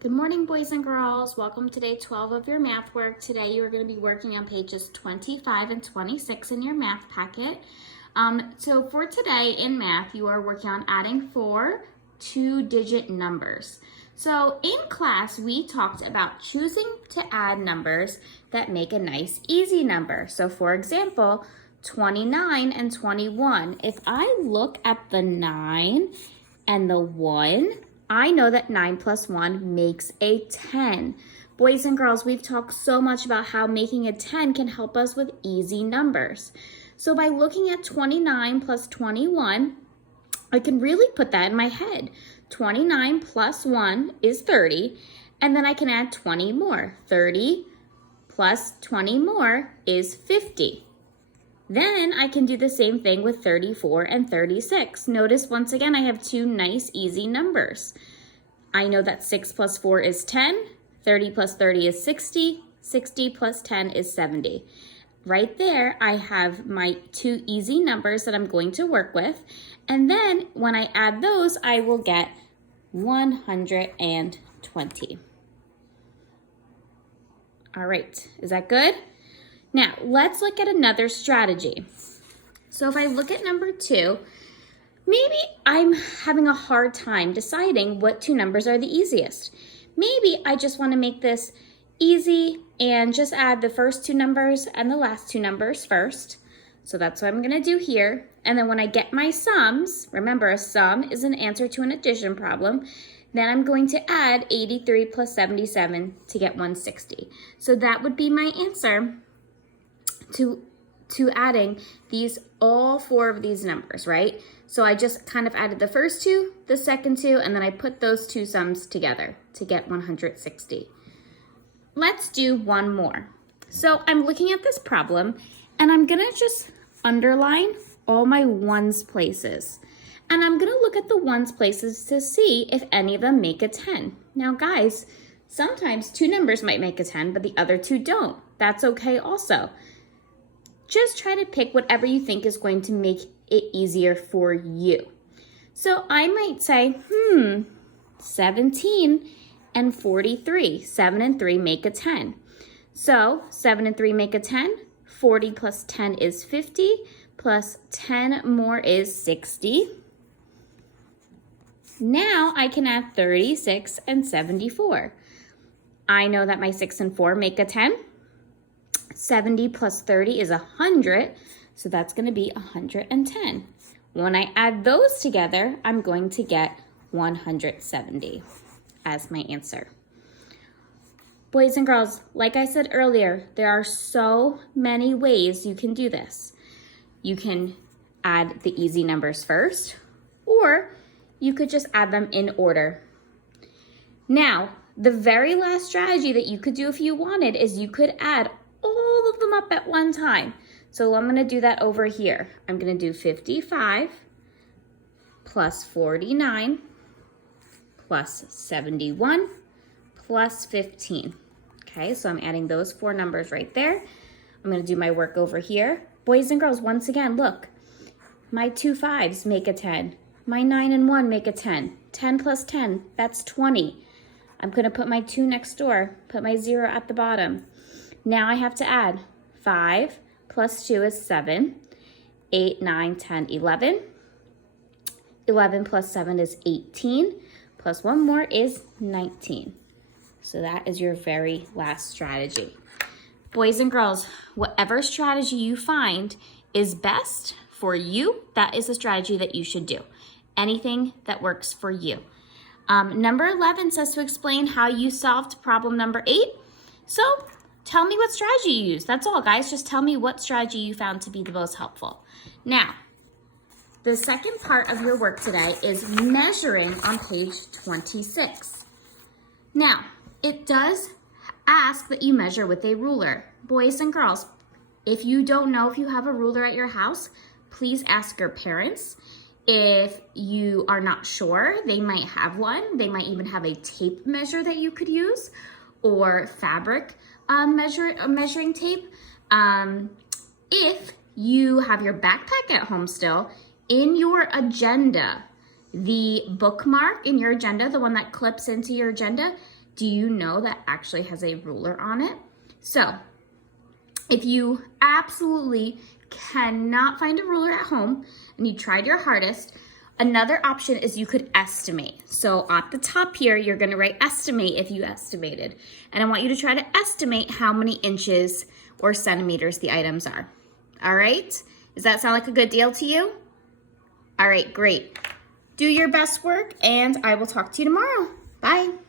Good morning, boys and girls. Welcome to day 12 of your math work. Today you are going to be working on pages 25 and 26 in your math packet. So for today in math, you are working on adding 4 two-digit numbers. So in class, we talked about choosing to add numbers that make a nice, easy number. So for example, 29 and 21. If I look at the 9 and the 1, I know that 9 plus 1 makes a 10. Boys and girls, we've talked so much about how making a 10 can help us with easy numbers. So by looking at 29 plus 21, I can really put that in my head. 29 plus 1 is 30, and then I can add 20 more. 30 plus 20 more is 50. Then I can do the same thing with 34 and 36. Notice once again I have two nice easy numbers. I know that 6 plus 4 is 10, 30 plus 30 is 60, 60 plus 10 is 70. Right there I have my two easy numbers that I'm going to work with, and then when I add those I will get 120. All right, is that good? Now, let's look at another strategy. So if I look at number 2, maybe I'm having a hard time deciding what two numbers are the easiest. Maybe I just want to make this easy and just add the first two numbers and the last two numbers first. So that's what I'm going to do here. And then when I get my sums, remember a sum is an answer to an addition problem, then I'm going to add 83 plus 77 to get 160. So that would be my answer to adding all 4 of these numbers, right? So I just kind of added the first two, the second two, and then I put those two sums together to get 160. Let's do one more. So I'm looking at this problem, and I'm gonna just underline all my ones places. And I'm gonna look at the ones places to see if any of them make a 10. Now guys, sometimes two numbers might make a 10, but the other two don't. That's okay also. Just try to pick whatever you think is going to make it easier for you. So I might say, 17 and 43. 7 and 3 make a 10. So 7 and 3 make a 10. 40 plus 10 is 50, plus 10 more is 60. Now I can add 36 and 74. I know that my 6 and 4 make a 10. 70 plus 30 is 100, so that's going to be 110. When I add those together, I'm going to get 170 as my answer. Boys and girls, like I said earlier, there are so many ways you can do this. You can add the easy numbers first, or you could just add them in order. Now, the very last strategy that you could do if you wanted is you could add all of them up at one time. So I'm going to do that over here. I'm going to do 55 plus 49 plus 71 plus 15. Okay, so I'm adding those 4 numbers right there. I'm going to do my work over here. Boys and girls, once again, look. My 2 5s make a 10. My 9 and 1 make a 10. 10 plus 10, that's 20. I'm going to put my 2 next door, put my 0 at the bottom. Now I have to add 5 plus 2 is 7, 8, 9, 10, 11. 11 plus 7 is 18, plus 1 more is 19. So that is your very last strategy. Boys and girls, whatever strategy you find is best for you, that is a strategy that you should do. Anything that works for you. Number 11 says to explain how you solved problem number 8. So tell me what strategy you used. That's all, guys. Just tell me what strategy you found to be the most helpful. Now, the second part of your work today is measuring on page 26. Now, it does ask that you measure with a ruler. Boys and girls, if you don't know if you have a ruler at your house, please ask your parents. If you are not sure, they might have one. They might even have a tape measure that you could use, or fabric measuring tape. If you have your backpack at home still, in your agenda, the bookmark in your agenda, the one that clips into your agenda, do you know that actually has a ruler on it? So if you absolutely cannot find a ruler at home and you tried your hardest, another option is you could estimate. So at the top here, you're gonna write estimate if you estimated. And I want you to try to estimate how many inches or centimeters the items are. All right? Does that sound like a good deal to you? All right, great. Do your best work, and I will talk to you tomorrow. Bye.